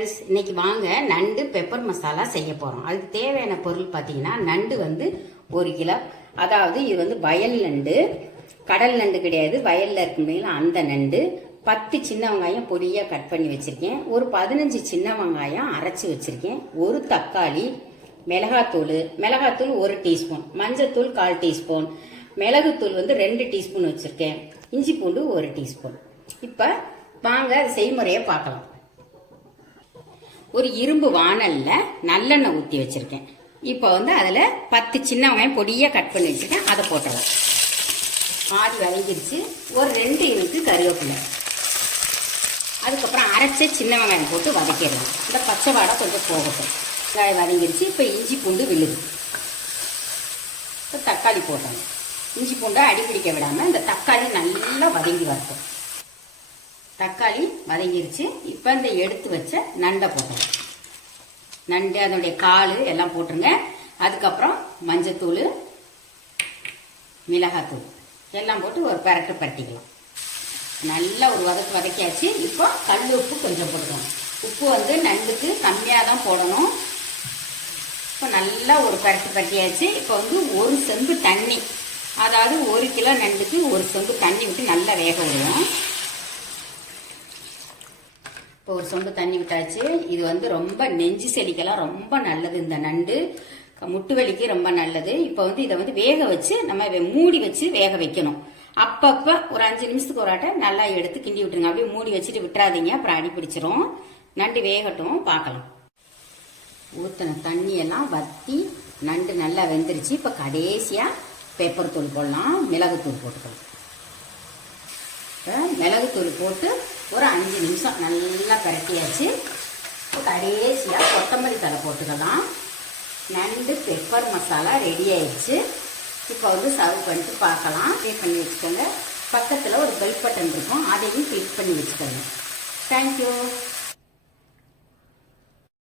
இன்னைக்கு வாங்க நண்டு பெப்பர் மசாலா செய்ய போகிறோம் அதுக்கு தேவையான பொருள் பார்த்தீங்கன்னா நண்டு வந்து ஒரு கிலோ. அதாவது இது வந்து வயல் நண்டு. கடல் நண்டு கிடையாது. வயலில் இருக்க முடியல அந்த நண்டு. பத்து சின்ன வெங்காயம் பொடியாக கட் பண்ணி வச்சுருக்கேன். ஒரு பதினஞ்சு சின்ன வெங்காயம் அரைச்சி வச்சுருக்கேன். ஒரு தக்காளி மிளகாத்தூள். மிளகாத்தூள் ஒரு டீஸ்பூன். மஞ்சத்தூள் கால் டீஸ்பூன். மிளகுத்தூள் வந்து ரெண்டு டீஸ்பூன் வச்சுருக்கேன். இஞ்சி பூண்டு ஒரு டீஸ்பூன். இப்போ வாங்க அது செய்முறையை பார்க்கலாம். ஒரு இரும்பு வாணலில் நல்லெண்ணெய் ஊற்றி வச்சுருக்கேன். இப்போ வந்து அதில் பத்து சின்ன வெங்காயம் பொடியாக கட் பண்ணி வச்சுருக்கேன். அதை போட்டுடலாம் பாதி வதங்கிடுச்சு. ஒரு ரெண்டு இனுக்கு கருவேப்பிலை. அதுக்கப்புறம் அரைச்ச சின்ன வெங்காயம் போட்டு வதக்கிடலாம். இந்த பச்சை வாடை கொஞ்சம் போகட்டும். வெங்காயம் வதங்கிடுச்சு. இப்போ இஞ்சி பூண்டு விழுது. இப்போ தக்காளி போட்டோம் இஞ்சி பூண்டை அடி பிடிக்க விடாமல் இந்த தக்காளி நல்லா வதங்கி வரட்டும். தக்காளி வதங்கிருச்சு. இப்போ இந்த எடுத்து வச்ச நண்டை போட்டுருங்க நண்டு அதனுடைய கால் எல்லாம் போட்டுருங்க. அதுக்கப்புறம் மஞ்சத்தூள் மிளகாத்தூள் எல்லாம் போட்டு ஒரு பரட்டு பரட்டிக்கலாம். நல்லா ஒரு வதக்கு வதக்கியாச்சு. இப்போ கல் உப்பு கொஞ்சம் போட்டுக்கணும் உப்பு வந்து நண்டுக்கு கம்மியாக தான் போடணும். இப்போ நல்லா ஒரு பரட்டு பரட்டியாச்சு. இப்போ வந்து ஒரு செம்பு தண்ணி அதாவது ஒரு கிலோ நண்டுக்கு ஒரு செம்பு தண்ணி விட்டு நல்லா வேக விடுவோம். இப்போ ஒரு சொம்பு தண்ணி விட்டாச்சு. இது வந்து ரொம்ப நெஞ்சு செடிக்கெல்லாம் ரொம்ப நல்லது இந்த நண்டு. முட்டு வலிக்கு ரொம்ப நல்லது. இப்போ வந்து இதை வந்து வேக வச்சு நம்ம மூடி வச்சு வேக வைக்கணும். அப்பப்போ ஒரு அஞ்சு நிமிஷத்துக்கு ஒரு ஆட்டை நல்லா எடுத்து கிண்டி விட்டுருங்க. அப்படியே மூடி வச்சுட்டு விட்டுறாதீங்க. அப்புறம் அடி பிடிச்சிரும். நண்டு வேகட்டும். பார்க்கலாம். ஊற்றின தண்ணியெல்லாம் வத்தி நண்டு நல்லா வெந்துருச்சு. இப்போ கடைசியாக பெப்பர் தூள் போடலாம். மிளகுத்தூள் போட்டுக்கலாம். இப்போ மிளகுத்தூள் போட்டு ஒரு அஞ்சு நிமிஷம் நல்லா பிரட்டியாச்சு. இப்போ கடைசியாக கொத்தமல்லி தலை போட்டுக்கலாம். நண்டு பெப்பர் மசாலா ரெடி ஆயிடுச்சு. இப்போ வந்து சர்வ் பண்ணிட்டு பார்க்கலாம். பே பண்ணி வச்சுக்கோங்க. பக்கத்தில் ஒரு பெல் பட்டன் இருக்கும். அதையும் கிளிக் பண்ணி வச்சுக்கோங்க. தேங்க்யூ